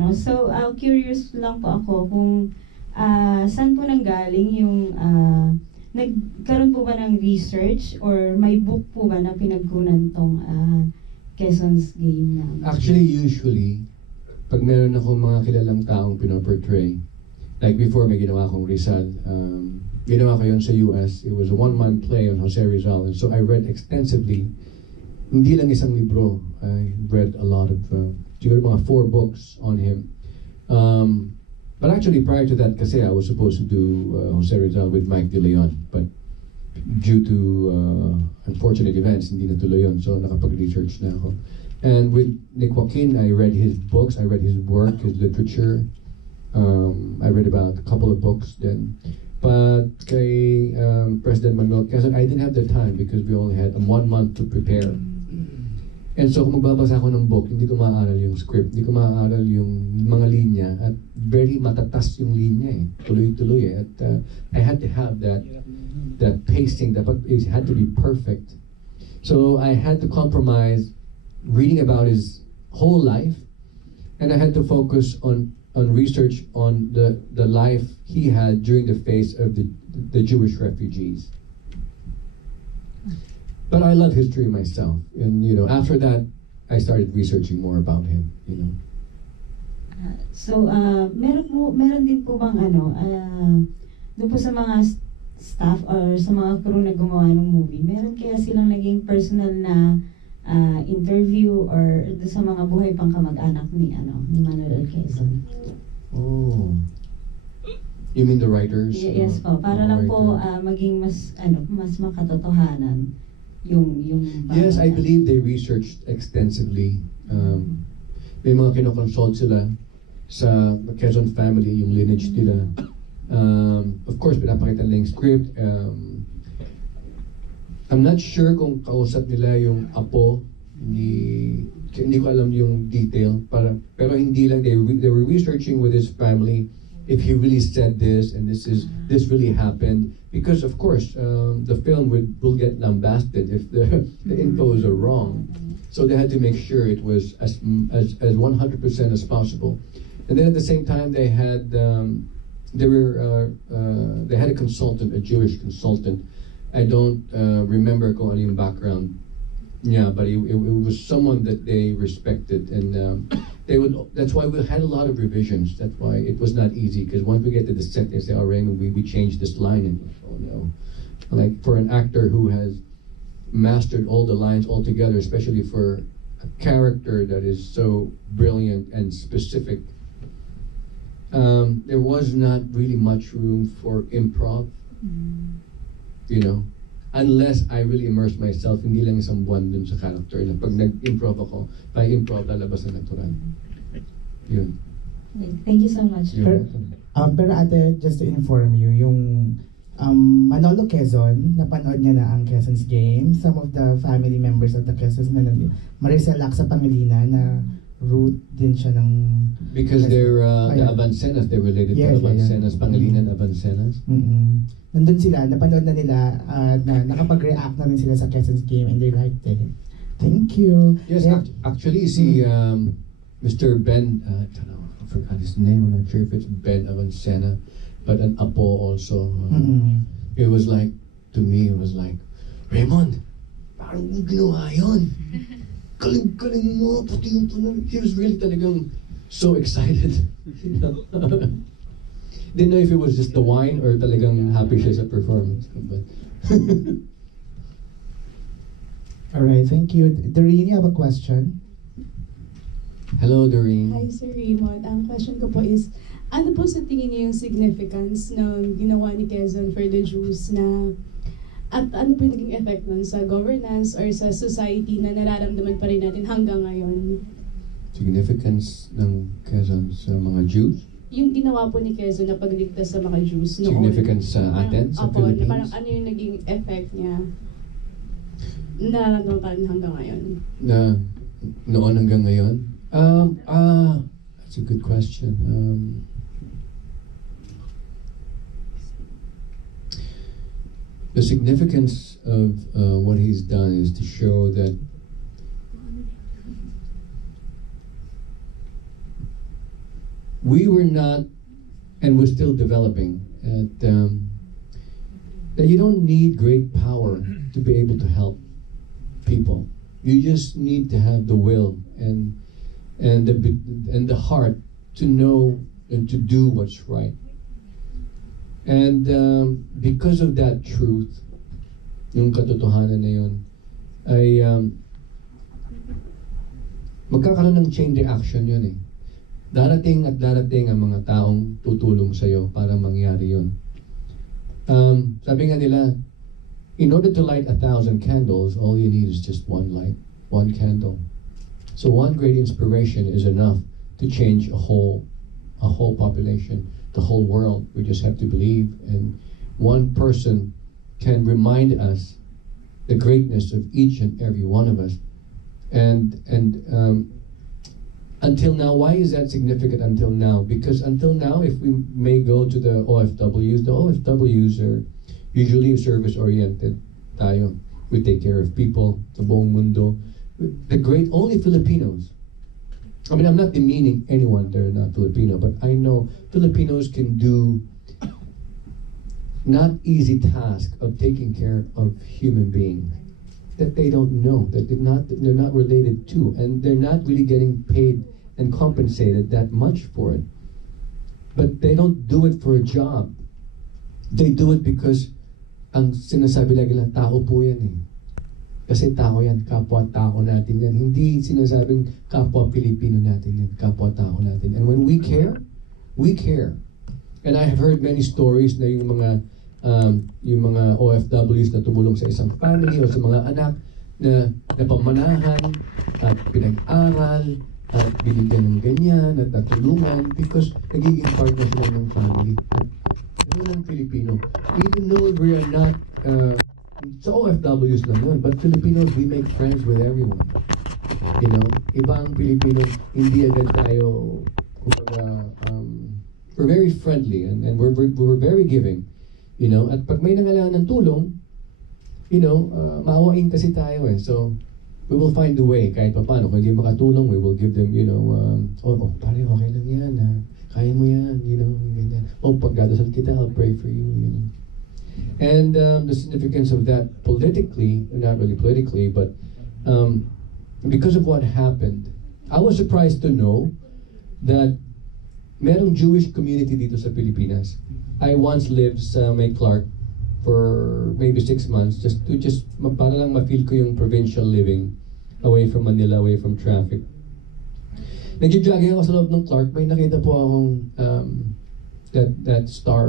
ano. So, curious lang po ako kung saan po nanggaling yung nagkaroon po ba ng research or may book po ba na pinagkunan tong Quezon's Game na? Actually, usually, pag meron akong mga kilalang taong pinoportray, like before may ginawa akong Rizal, ginawa ko yun sa US. It was a one-man play on Jose Rizal, and so I read extensively. Hindi lang isang libro. I read a lot of, siguro mga 4 books on him. But actually, prior to that, kasi I was supposed to do Jose Rizal with Mike De Leon, but due to unfortunate events, hindi natuloy yun. So nakapag-research na ako. And with Nick Joaquin, I read his books, I read his work, his literature. I read about a couple of books then. But kay President Manuel Quezon, I didn't have the time because we only had 1 month to prepare. And so kung magbabasa ako ng book, hindi ko maaaral yung script, hindi ko maaaral yung mga linya, at very matatas yung linya eh, tuloy-tuloy eh. At I had to have that pacing, it had to be perfect. So I had to compromise reading about his whole life, and I had to focus on research on the life he had during the phase of the Jewish refugees. But I love history myself, and after that, I started researching more about him. So meron din po bang doon po sa mga staff or sa mga crew na gumawa ng movie, meron kaya silang naging personal na interview or sa mga buhay pang kamag-anak ni Manuel Quezon? Oh, you mean the writers? Yes po, para lang po maging mas makatotohanan yung Yes, I believe they researched extensively. May mga kinoconsult sila sa Quezon family, yung lineage nila. Of course, pinapakita nila yung script. I'm not sure kung kausap nila yung apo, hindi ko alam yung detail, pero hindi lang, they were researching with his family if he really said this and this really happened, because of course the film will get lambasted if the infos are wrong. So they had to make sure it was as 100% as possible. And then at the same time they had a consultant, a Jewish consultant. I don't remember kung ano yung background. Yeah, but it was someone that they respected, and that's why we had a lot of revisions. That's why it was not easy, because once we get to the set, they say, "Oh, Raymond, we changed this line," and oh no, like for an actor who has mastered all the lines altogether, especially for a character that is so brilliant and specific, there was not really much room for improv. Unless I really immerse myself, hindi lang isang buwan dun sa character. Na pag nag-improv ako, by improv, lalabas na natural. Yun. Thank you so much. Pero ate, just to inform you, yung Manolo Quezon, napanood niya na ang Quezon's Game. Some of the family members of the Quezon's na Maricel Laksa Pangilina na root din siya ng... Because they're the Avancenas, they're related to Avancenas, Pangilinan Avancenas. Nandun sila, napanood na nila, na nakapag-react na rin sila sa Quezon's Game, and they liked it. Thank you. Yes, actually, see, Mr. Ben, I don't know, I forgot his name, I'm not sure if it's Ben Avancena, but an apo also. It was like, to me, it was like, Raymond, parang ginawa yun. Galing mo, puti yung tunan. He was really talagang so excited. Didn't know if it was just the wine or talagang happy siya sa performance. But all right, thank you. Doreen, you have a question? Hello, Doreen. Hi, Sir Raymond. Ang question ko po is, ano po sa tingin niyo yung significance ng ginawa ni Quezon for the Jews na, at ano po yung naging effect nun sa governance or sa society na nararamdaman pa rin natin hanggang ngayon? Significance ng Quezon sa mga Jews? Yung ginawa po ni Quezon na pagligtas sa mga Jews noon. Significance sa atin, sa Philippines? Parang ano yung naging effect niya nararamdaman pa rin hanggang ngayon? Na noon hanggang ngayon? That's a good question. The significance of what he's done is to show that we were not, and we're still developing, that you don't need great power to be able to help people. You just need to have the will and the heart to know and to do what's right. And because of that truth, yung katotohanan na yun, ay magkakaroon ng chain reaction yun eh. Darating at darating ang mga taong tutulong sa'yo para mangyari yun. Sabi nga nila, in order to light 1,000 candles, all you need is just one light, one candle. So one great inspiration is enough to change a whole population, the whole world. We just have to believe, and one person can remind us the greatness of each and every one of us. And until now, why is that significant until now? Because until now, if we may go to the OFWs are usually service-oriented tayo. We take care of people sa buong mundo. The great, only Filipinos. I mean, I'm not demeaning anyone that are not Filipino, but I know Filipinos can do not easy task of taking care of human beings that they don't know, that they're not related to, and they're not really getting paid and compensated that much for it. But they don't do it for a job. They do it because ang sinasabi lagi lang, tao po yan eh. Kasi tao yan, kapwa-tao natin yan. Hindi sinasabing kapwa-Pilipino natin yan, kapwa-tao natin. And when we care, we care. And I have heard many stories na yung mga OFWs na tumulong sa isang family o sa mga anak na napamanahan at pinag-aral at binigyan ng ganyan at natulungan because nagiging part na sila ng family. At ng Filipino, even though we are not sa OFWs lang yun, but Filipinos, we make friends with everyone. You know, ibang Pilipino, hindi agad tayo, kumbaga, we're very friendly and we're very giving. You know, at pag may nangailangan ng tulong, you know, maawain kasi tayo eh. So, we will find a way kahit pa paano. Kung hindi makatulong, we will give them, you know, pare, okay lang yan, ha? Kaya mo yan, you know, ganyan. Pagdadasal kita, I'll pray for you, you know. And the significance of that politically, not really politically, but because of what happened, I was surprised to know that merong Jewish community dito sa Pilipinas. I once lived sa May Clark for maybe 6 months just para lang ma-feel ko yung provincial living away from Manila, away from traffic. Nagjo-jogging ako sa loob ng Clark, may nakita po akong that star